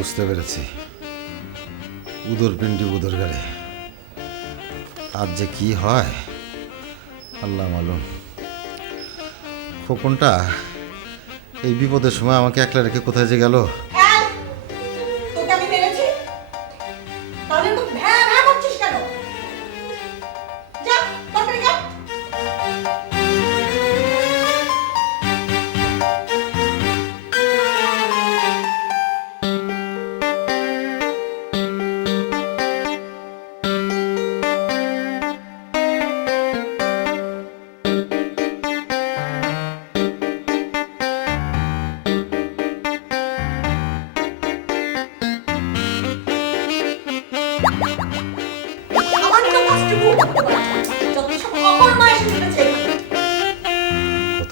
বুঝতে পেরেছি, উদর পিণ্ডি উদর গাড়ে। আজ যে কি হয় আল্লাহ মালুম। খোকনটা এই বিপদের সময় আমাকে একলা রেখে কোথায় যে গেল। তোকে আমি মেরেছি, তাহলে তো ভ্যাঁ ভ্যাঁ করছিস কেন? যা তরকারি খা।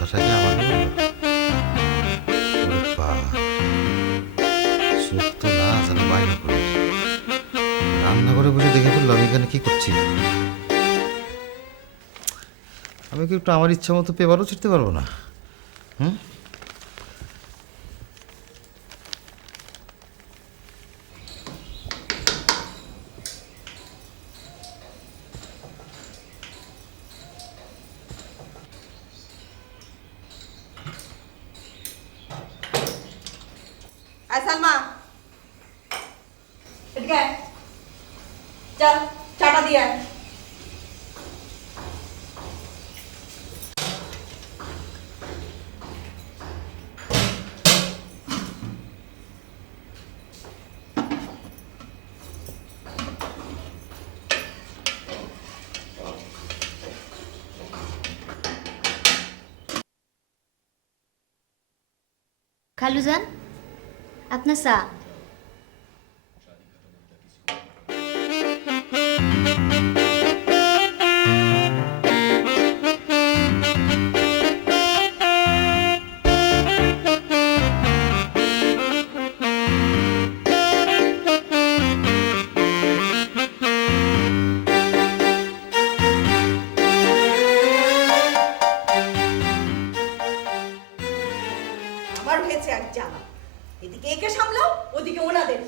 কথাটাকে আমার বলল, ওরে বাবা, চোখ তো না জানে বাইরে করে রান্নাঘরে বসে দেখে ফেললো আমি এখানে কি করছি। আমি কি একটু আমার ইচ্ছা মতো পেপারও ছিটতে পারবো না? হুম, সালমা, এদিকে আয়। চল চাটা দিয়ে আয়। খালুজান, আপনার চা। আবার হয়েছে এক জ্বালা। এদিকে একে সামলাও, ওদিকে ওনাদের।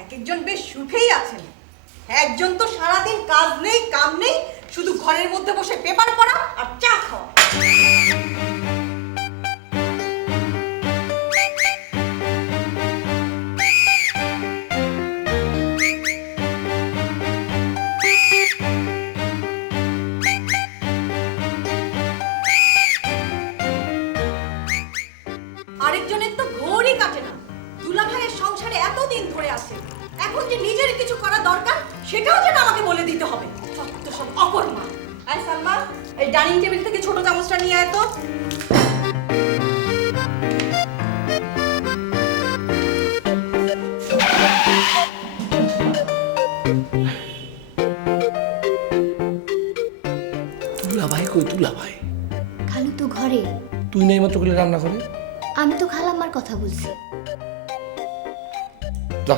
এক একজন বেশ সুখেই আছেন, একজন তো সারাদিন কাজ নেই কাম নেই, শুধু ঘরের মধ্যে বসে পেপার পড়া আর চা খাওয়া। আরেকজনের তো ঘড়ই কাটে না। দুলা ভাইয়ের সংসারে এতদিন ধরে আছে, এখন যে নিজের কিছু করা দরকার সেটাও যেন আমাকে বলে দিতে হবে। যত সব অকর্মা। আয় সালমা, এই ডাইনিং টেবিল থেকে ছোট চামচটা নিয়ে আয় তো। তুলা ভাই কই? তুলা ভাই খালু তো ঘরে। তুই নাই মাত্র করলে রান্না করে? আমি তো খালাম্মার কথা বলছি। যা।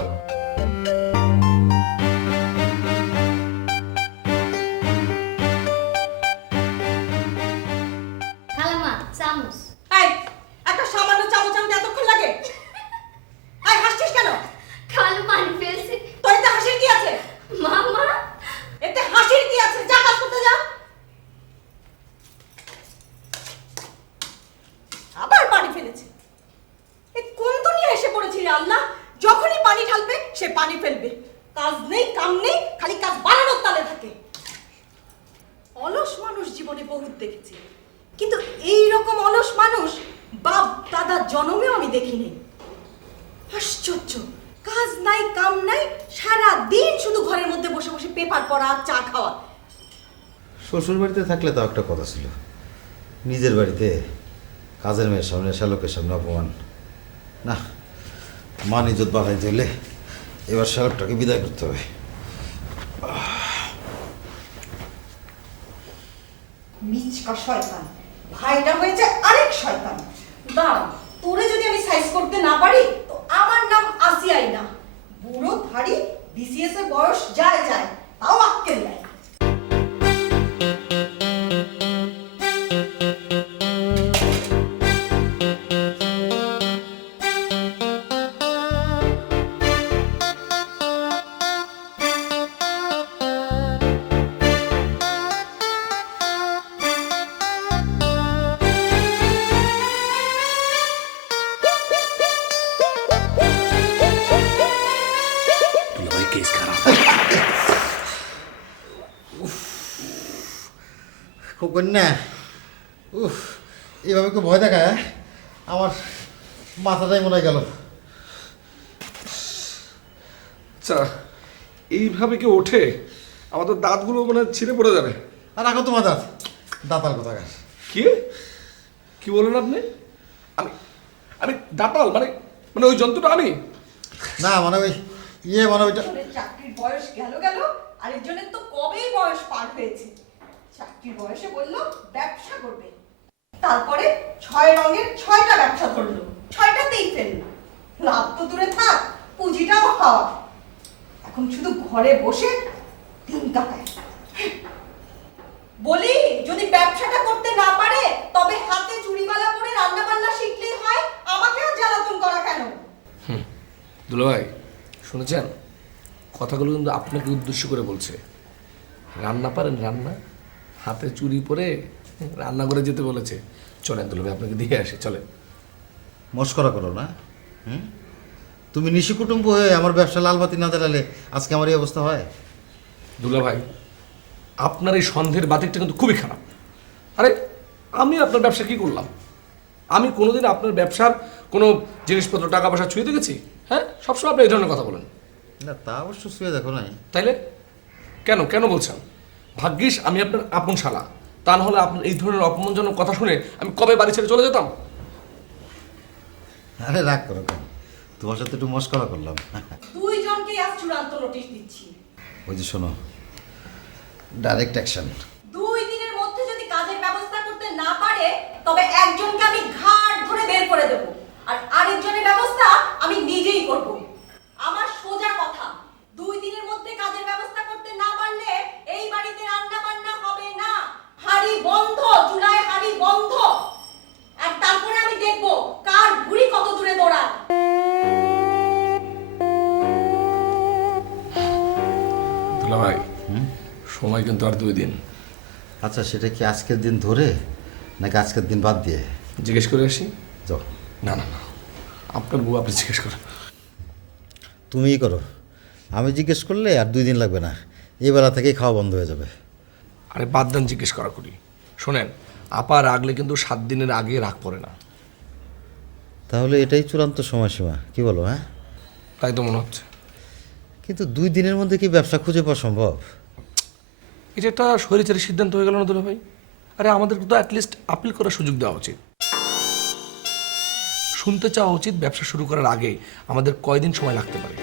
খালাম্মা, চামচ। এই, একটা সামান্য চামচ আনতে এতক্ষণ লাগে? এই হাসছিস কেন? খালু পানি ফেলছে। তোর এতে হাসির কি আছে? মামা, এতে হাসির কি আছে? যা কাজ করতে যা। আবার পানি ফেলেছে। এ কোন দুনিয়া এসে পড়েছি রে আল্লাহ! যখনই পানি ঢালবে সে পানি ফেলবে। কাজ নেই কাম নেই, খালি কাজ বাড়ানোর তালে থাকে। অলস মানুষ জীবনে বহুত দেখেছি, কিন্তু এই রকম অলস মানুষ বাপ দাদা জন্মেও আমি দেখিনি। আশ্চর্য, কাজ নাই কাম নাই, সারা দিন শুধু ঘরের মধ্যে বসে বসে পেপার পড়া আর চা খাওয়া। শ্বশুর বাড়িতে থাকলে তো একটা কথা ছিল, নিজের বাড়িতে কাজের মেয়ের সামনে শ্যালকের সামনে অপমান। না, মান ইজ্জত বাড়াইতে হলে এবার শ্যালকটাকে বিদায় করতে হবে। মিচকা শয়তান, ভাইটা হয়েছে আরেক শয়তান। দাঁড়া, তোরে যদি আমি সাইজ করতে না পারি তো আমার নাম আসিয়াই না। বুড়ো ভারী, বিসিএস এর বয়স যায় যায়, তাও আক্কেল নাই। কন্যা উফ, এভাবে কেউ ভয় দেখায় হ্যাঁ? আমার মাথাটাই মনে হয় গেল। আচ্ছা এইভাবে কি ওঠে? আমার তো দাঁতগুলো মানে ছিঁড়ে পড়ে যাবে। আর রাখো তোমার দাঁতাল কোথাকার। কি কি বলেন আপনি? আমি আমি দাঁতাল মানে মানে ওই যন্ত্রটা আমি? না মানে ওই মানে ওইটা একজনের চাকরির বয়স গেল গেল, আরেকজনের তো কবেই বয়স পার হয়েছে। চাকরির বয়সে বললো ব্যবসা করবে, তারপরে 6 রঙের 6টা ব্যবসা ধরলো, 6টাতেই ফেললো। লাভ তো দূরে থাক, পুঁজিটাও হাওয়া। এখন শুধু ঘরে বসে দিন কাটায়। বলি যদি ব্যবসাটা করতে না পারে তবে হাতে চুড়িমালা পরে রান্না বান্না শিখলেই হয়, আমাকে আর জ্বালাতন করা কেন? দুলাভাই শুনেছেন, কথাগুলো কিন্তু আপনাকে উদ্দেশ্য করে বলছে। রান্না পারেন? রান্না হাতে চুরি পরে রান্না করে যেতে বলেছে। চলেন দুলাভাই আপনাকে দিয়ে আসি, চলেন। মস্করা করো না। তুমি নিশি কুটুম্ব হয়ে আমার ব্যবসা লালবাতি না দাঁড়ালে আজকে আমার এই অবস্থা হয়? দুলাভাই আপনার এই সন্দেহের বাতিকটা কিন্তু খুবই খারাপ। আরে আমি আপনার ব্যবসা কি করলাম? আমি কোনোদিন আপনার ব্যবসার কোনো জিনিসপত্র টাকা পয়সা ছুঁয়ে দেখেছি? হ্যাঁ, সবসময় আপনি এই ধরনের কথা বলেন। না তা অবশ্য শুয়ে দেখো নাই। তাইলে কেন কেন বলছেন? ভাগ্যিস আমি আপনার আপন শালা, তা নাহলে আপনার এই ধরনের অপমানজনক কথা শুনে আমি কবে বাড়ি ছেড়ে চলে যেতাম। আরে রাগ করো কেন, তোমার সাথে একটু মস্করা করলাম। দুইজনকেই আজ চূড়ান্ত নোটিশ দিচ্ছি। ওই যে শোনো, ডাইরেক্ট অ্যাকশন। 2 দিনের মধ্যে যদি কাজের ব্যবস্থা করতে না পারে তবে একজনকে আমি ঘাড় ধরে বের করে দেব, আর আরেকজনের ব্যবস্থা আমি নিজেই করব। আমার সোজা কথা, 2 দিনের মধ্যে কাজের ব্যবস্থা করতে না পারলে এই বাড়িতে রান্না বান্না হবে না। হাড়ি বন্ধ, চুলায় হাড়ি বন্ধ। আর তারপরে আমি দেখব কার বুড়ি কত দূরে দৌড়ায়। দুলাভাই সময় কিন্তু আর 2 দিন। আচ্ছা সেটা কি আজকের দিন ধরে নাকি আজকের দিন বাদ দিয়ে? জিজ্ঞেস করে আসি। যাও। না না না, আপনার বউ আপনি জিজ্ঞেস করেন। তুমিই করো, আমি জিজ্ঞেস করলে আর 2 দিন লাগবে না, এই বেলা থেকেই খাওয়া বন্ধ হয়ে যাবে। আরে বাদ দেন জিজ্ঞেস করা করি। শোনেন, আপা রাগলে কিন্তু 7 দিনের আগে রাগ পড়ে না। তাহলে এটাই চূড়ান্ত সময়সীমা, কি বলো? হ্যাঁ, তাই তো মনে হচ্ছে। কিন্তু 2 দিনের মধ্যে কি ব্যবসা খুঁজে পাওয়া সম্ভব? এটা একটা স্বৈরাচারী সিদ্ধান্ত হয়ে গেল না দুলাভাই? আরে আমাদেরকে তো অ্যাটলিস্ট আপিল করার সুযোগ দেওয়া উচিত। শুনতে চাওয়া উচিত ব্যবসা শুরু করার আগে আমাদের কয়দিন সময় লাগতে পারে।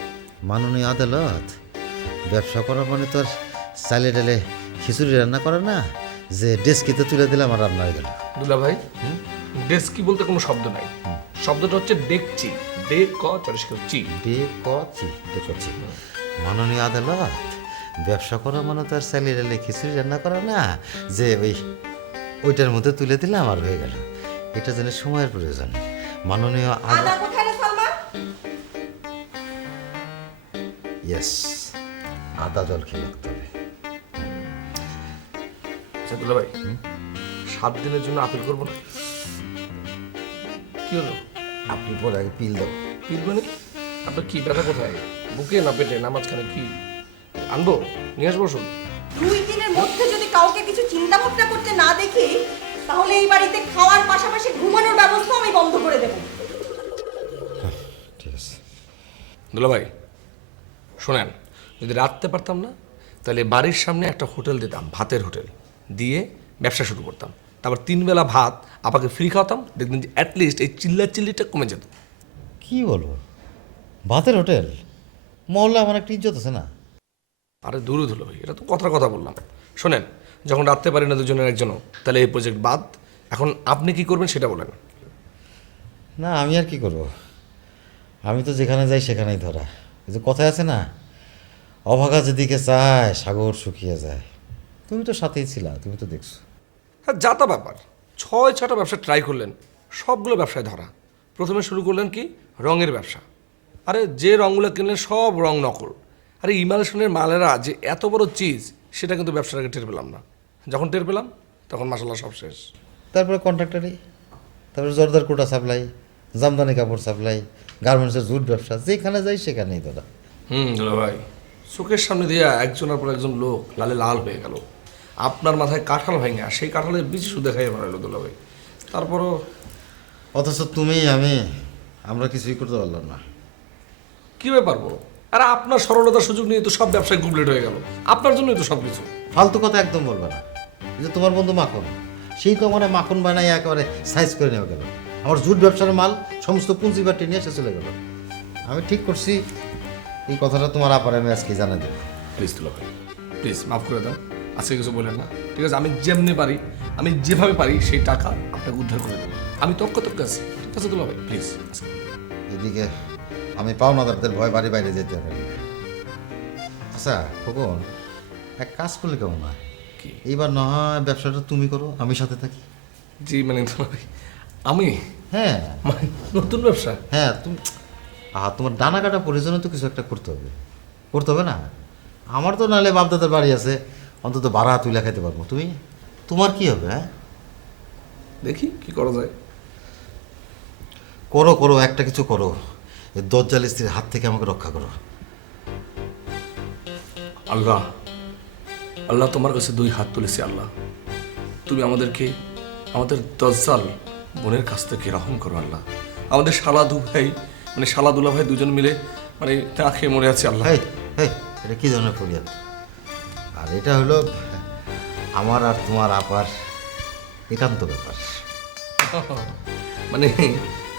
মাননীয় আদালত, ব্যবসা করা মানে তো আর চাইলে ডালে খিচুড়ি রান্না করা না যে ডেস্কিতে তুলে দিলে আমার রান্না হয়ে গেল। দুলাভাই ডেস্কি বলতে কোনো শব্দ নাই, শব্দটা হচ্ছে ডেকচি। ডে ক চরিষ্কার চি। করছি। মাননীয় আদালত, ব্যবসা করা মানে তো আর চাইলে ডালে খিচুড়ি রান্না করা না যে ওইটার মধ্যে তুলে দিলে আমার হয়ে গেল। এটা জন্য সময়ের প্রয়োজন। মাননীয় আদা কোথায় রে সালমা? ইয়েস, আদা জল খেয়ে রাখতে হবে। আচ্ছা দুলাভাই 7 দিনের জন্য আপিল করবো না? কি হলো? আপনি পরে আগে পিল দেবো। পিল মানে আপনার কি ব্যথা কোথায়? বুকে না পেটে না মাঝখানে? কি আনবো? নিয়ে আসবো ওষুধ? 2 দিনের মধ্যে যদি কাউকে কিছু চিন্তা ভাবনা করতে না দেখি তাহলে এই বাড়িতে খাওয়ার পাশাপাশি ঘুমানোর ব্যবস্থা আমি বন্ধ করে দেব। ঠিক আছে। দুলাভাই শোনেন, যদি রাখতে পারতাম না তাহলে বাড়ির সামনে একটা হোটেল দিতাম, ভাতের হোটেল দিয়ে ব্যবসা শুরু করতাম। তারপর 3 বেলা ভাত আপাকে ফ্রি খাওয়াতাম, দেখবেন যে অ্যাটলিস্ট এই চিল্লিটা কমে যেত। কি বলবো, ভাতের হোটেল? মহল্লা আমার একটা ইজ্জত আছে না? আরে দূরে দুলাভাই, এটা তো কথার কথা বললাম। শোনেন, যখন রাখতে পারি না দুজনের একজনও, তাহলে এই প্রজেক্ট বাদ। এখন আপনি কি করবেন সেটা বলেন। না আমি আর কি করব, আমি তো যেখানে যাই সেখানেই ধরা। এই যে কথায় আছে না, অভাগা যেদিকে চায় সাগর শুকিয়ে যায়। তুমি তো সাথেই ছিলা, তুমি তো দেখছো। হ্যাঁ যা তা ব্যাপার, 6-6টা ব্যবসা ট্রাই করলেন, সবগুলো ব্যবসায় ধরা। প্রথমে শুরু করলেন কি রঙের ব্যবসা। আরে যে রঙগুলো কিনলেন সব রং নকল। আরে ইমালশনের মালেরা যে এত বড় চিজ, সেটা কিন্তু ব্যবসাটাকে টের পেলাম না। যখন টের পেলাম তখন মাসাল্লাহ সব শেষ। তারপরে কন্ট্রাক্টারি, তারপরে জর্দার কোটা সাপ্লাই, জামদানি কাপড় সাপ্লাই, গার্মেন্টসের জুট ব্যবসা, যেখানে যাই সেখানেই ধরা। দুলা ভাই, চোখের সামনে দিয়া একজনের পর একজন লোক লালে লাল হয়ে গেল। আপনার মাথায় কাঁঠাল ভাঙা, সেই কাঁঠালের বীজ শুধু খাইয়ে বেড়াইলো দুলাভাই। তারপরও অথচ তুমি আমরা কিছুই করতে পারলাম না। কীভাবে পারবো? আর আপনার সরলতার সুযোগ নিয়ে তো সব ব্যবসায় গুবলেট হয়ে গেল, আপনার জন্যই তো সব কিছু। ফালতু কথা একদম বলবে না। এই যে তোমার বন্ধু মাখন, সেই তো আমার মাখন বানাই একেবারে সাইজ করে নেওয়া গেল। আমার জুট ব্যবসার মাল সমস্ত পুঁজি বাটি নিয়ে এসে চলে গেল। আমি ঠিক করছি এই কথাটা তোমার আপারে আমি আজকে জানা দেবো। প্লিজ দুলাভাই, প্লিজ মাফ করে দাও, আজকে কিছু বলেন না, ঠিক আছে? আমি যেমনি পারি, আমি যেভাবে পারি সেই টাকা আপনাকে উদ্ধার করে দেবো। আমি তক্ক আছি, ঠিক আছে দুলাভাই? প্লিজ। এদিকে আমি পাওনাদারদের ভয় বাড়ি বাইরে যেতে পারি না। আচ্ছা খোকন, এক কাজ করলে কেমন হয়? কি? এইবার না হয় ব্যবসাটা তুমি করো, আমি সাথে থাকি। জি মানে দুলাভাই, আমি হ্যাঁ মানে নতুন ব্যবসা? হ্যাঁ, তুমি তোমার ডানা কাটা পরিজনে তো কিছু একটা করতে হবে না? আমার তো নাহলে বাপদাদার বাড়ি আছে, অন্তত ভাড়া তুলে খাইতে পারবো। তোমার কি হবে? হ্যাঁ, দেখি কি করা যায়। করো একটা কিছু করো। এই দজ্জাল স্ত্রীর হাত থেকে আমাকে রক্ষা করো। আল্লাহ, আল্লাহ তোমার কাছে 2 হাত তুলেছি। আল্লাহ, তুমি আমাদেরকে আমাদের দজ্জাল বোনের কাছ থেকে রহম করো। আল্লাহ, আমাদের শালা দুলা ভাই দুজন মিলে মানে না খেয়ে মরে আছে। আল্লাহ, এটা কি ধরনের ফরিয়াদ? আর এটা হলো আমার আর তোমার আপার একান্ত ব্যাপার। মানে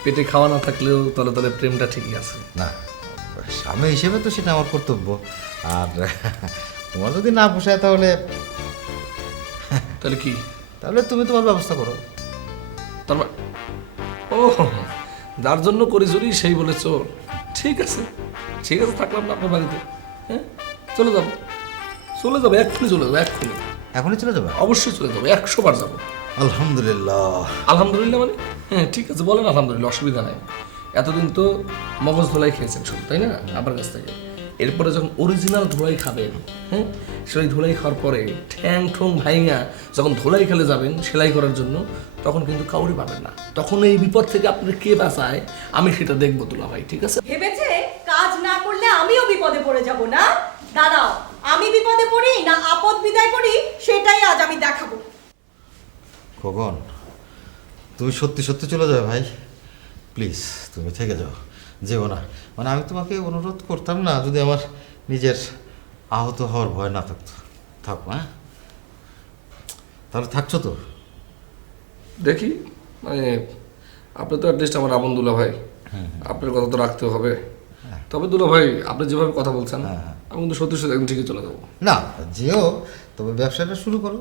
পেটে খাওয়া না থাকলেও তলে তলে প্রেমটা ঠিকই আছে। না, স্বামী হিসেবে তো সেটা আমার কর্তব্য। আর তোমার যদি না পোষায় তাহলে তাহলে কি? তাহলে তুমি তোমার ব্যবস্থা করো। তারপর ও, যার জন্য করি চুরি সেই বলে চোর। ঠিক আছে, থাকলাম না আপনার বাড়িতে। হ্যাঁ, চলে যাবো, এক্ষুনি চলে যাবো, এখনই চলে যাবে? অবশ্যই চলে যাবো, 100 বার যাবো। আলহামদুলিল্লাহ। আলহামদুলিল্লাহ মানে? হ্যাঁ ঠিক আছে, বলেন আলহামদুলিল্লাহ, অসুবিধা নাই। এতদিন তো মগজ ধোলাই খেয়েছেন শুধু, তাই না আপনার কাছ থেকে? এরপরে যখন অরিজিনাল ধোলাই খাবেন, হ্যাঁ, সেই ধোলাই খাওয়ার পরে ঠ্যাং ঠোং ভাইঙা যখন ধোলাই খেলে যাবেন সেলাই করার জন্য, তখন কিন্তু কাউরি পাবেন না। তখন এই বিপদ থেকে আপনার কে বাঁচায় আমি সেটা দেখবো দুলা ভাই, ঠিক আছে? ভেবেছে কাজ না করলে আমিও বিপদে পড়ে যাব না? দাঁড়াও, আমি বিপদে পড়ি না আপদ বিদায় করি, সেটাই আজ আমি দেখাবো। খোকন, তুমি সত্যি চলে যাবে ভাই? প্লিজ তুমি থেকে যেও না। মানে আমি তোমাকে অনুরোধ করতাম না যদি আমার নিজের আহত হওয়ার ভয় না থাকতো। থাকো, হ্যাঁ? তাহলে থাকছো তো? দেখি, মানে আপনি তো অ্যাটলিস্ট আমার আপন দুলা ভাই, আপনার কথা তো রাখতে হবে। তবে দুলা ভাই, আপনি যেভাবে কথা বলছেন আমি কিন্তু সত্যি একদম ঠিকই চলে যাবো। না, যেও, তবে ব্যবসাটা শুরু করো,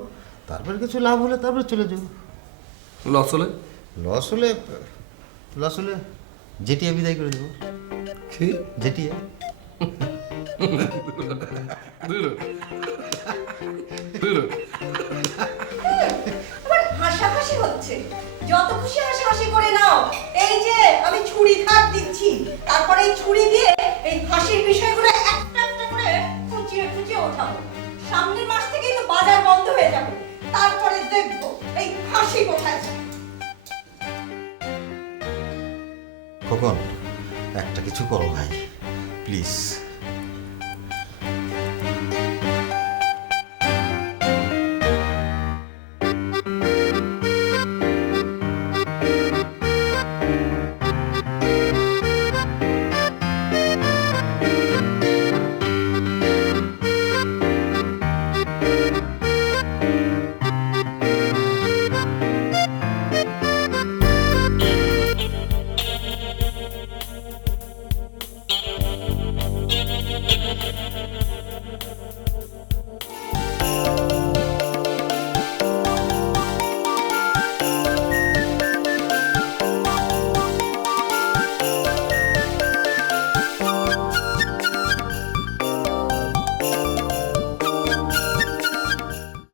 তারপর কিছু লাভ হলে তারপরে চলে যাও। লস হলে লস হলে জেটিয়া বিদায় করে দেবো। কি? জেটিয়া। আবার হাসাহাসি হচ্ছে। যত খুশি হাসাহাসি করে নাও। এই যে আমি ছুরি ধার দিচ্ছি, তারপরে এই ছুরি দিয়ে এই হাসির বিষয়গুলো একটা করে খুঁচিয়ে ওঠাবো। সামনের মাস থেকেই তো বাজার বন্ধ হয়ে যাবে, তারপরে দেখবো এই হাসি কোথায় যায়। খোকন, একটা কিছু করো ভাই, প্লিজ।